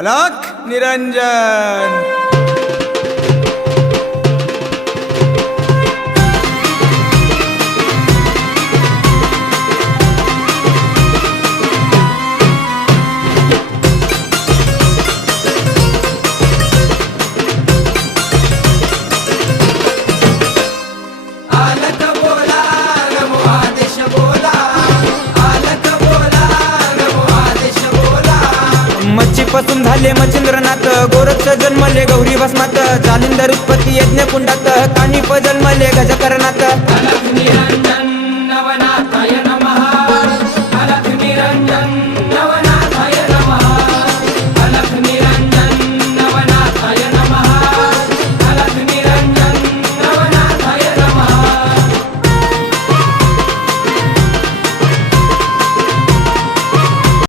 अलख निरंजन। पासून झाले मच्छिंद्रनाथ, गोरक्ष जन्मले गौरी भस्मात, जालिंदर उत्पत्ती यज्ञ कुंडात, कानिप जन्मले गजकरणात।